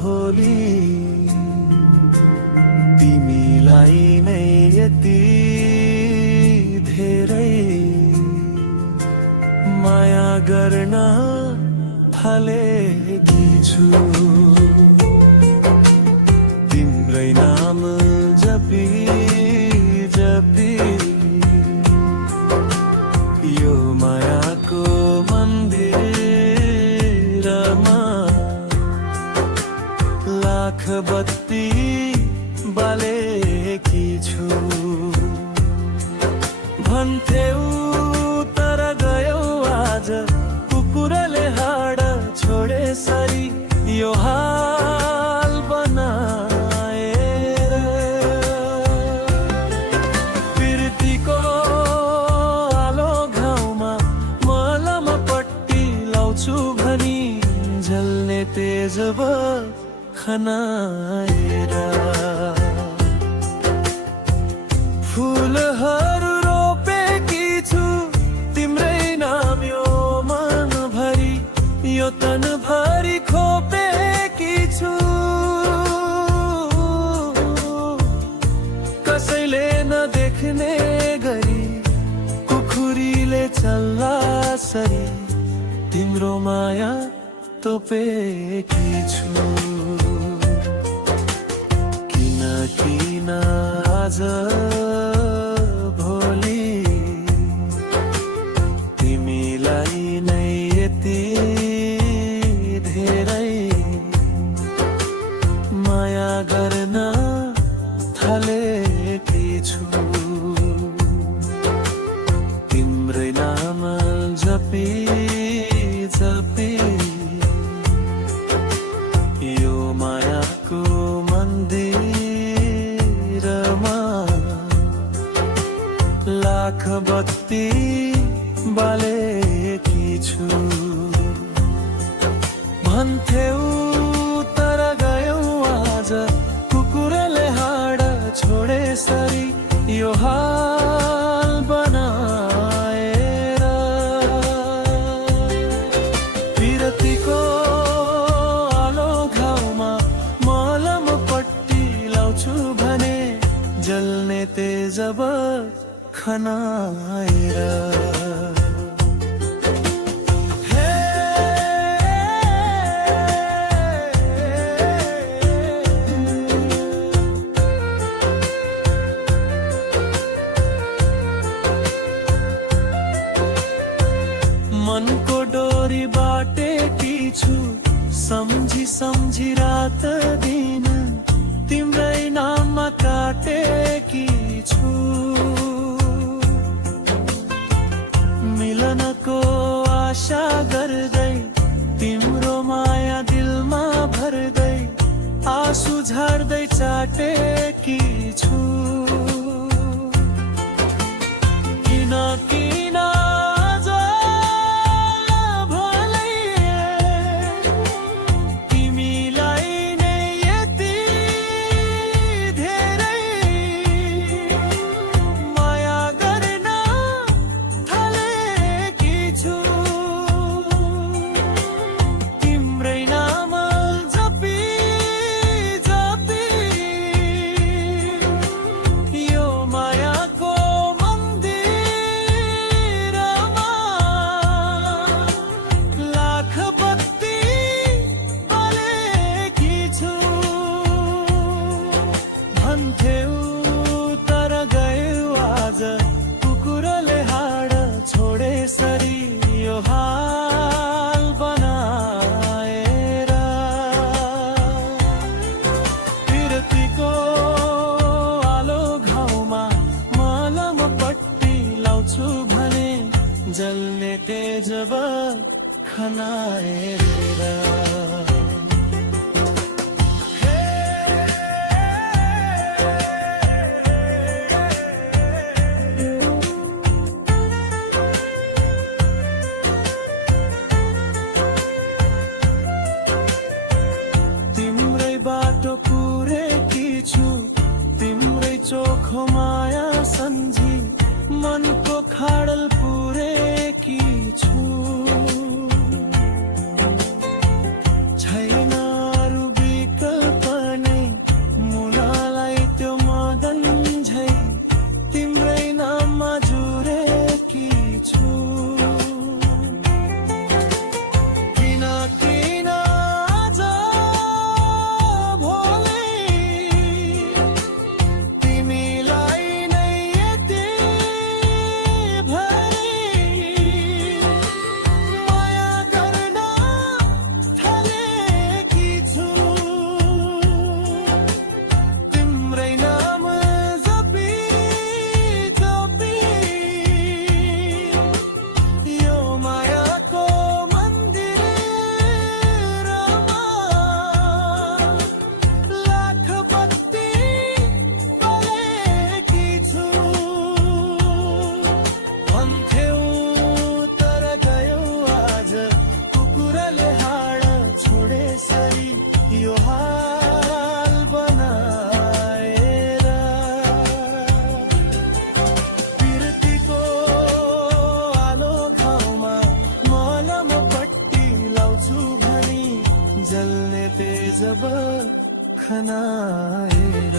भोलि तिमीलाई नै यति धेरै माया गर्न थालेकी छु। तिम्रै नाम जपी जपी यो मायाको मन्दिरमा लाख बत्ती बालेकी छु। भन्थ्यौ तर गयौ आज कुकुरले हाड छोडे सरी यो हाल बनाएर। पिर्तीको आलो घाउमा मलम पट्टी लाउँछु भनी जल्ने तेज खनाएर। फुलहरू रोपेकी छु तिम्रै नाम यो मनभरि यो तनभरि खोपेकी छु। कसैले नदेख्ने गरी कुखुरीले चल्ला सरी तिम्रो माया तोपेकी छु। किन आज भोलि तिमीलाई नै यति धेरै माया गर्न थालेकी छु। तिम्रै नाम जपी जपी यो मायाको मन्दिरमा लाख बत्ती बालेकी छु। भन्थ्यौ तर गयौ आज कुकुरले हाड छोडे सरी यो हाल बनाएर। पिरतीको आलो घाउमा मलम पट्टी लाउँछु भने जल्ने तेज खनाएर। मनको डोरी बाटेकी छु सम्झी सम्झी रात दिन तिम्रै नाममा काटेकी छु। मिलनको आशा गर्दै तिम्रो माया दिलमा भर्दै आँसु झार्दै चाटेकी छु। किन किन आज भोलि तिमीलाई नै यति धेरै जल्ने तेज खनाएर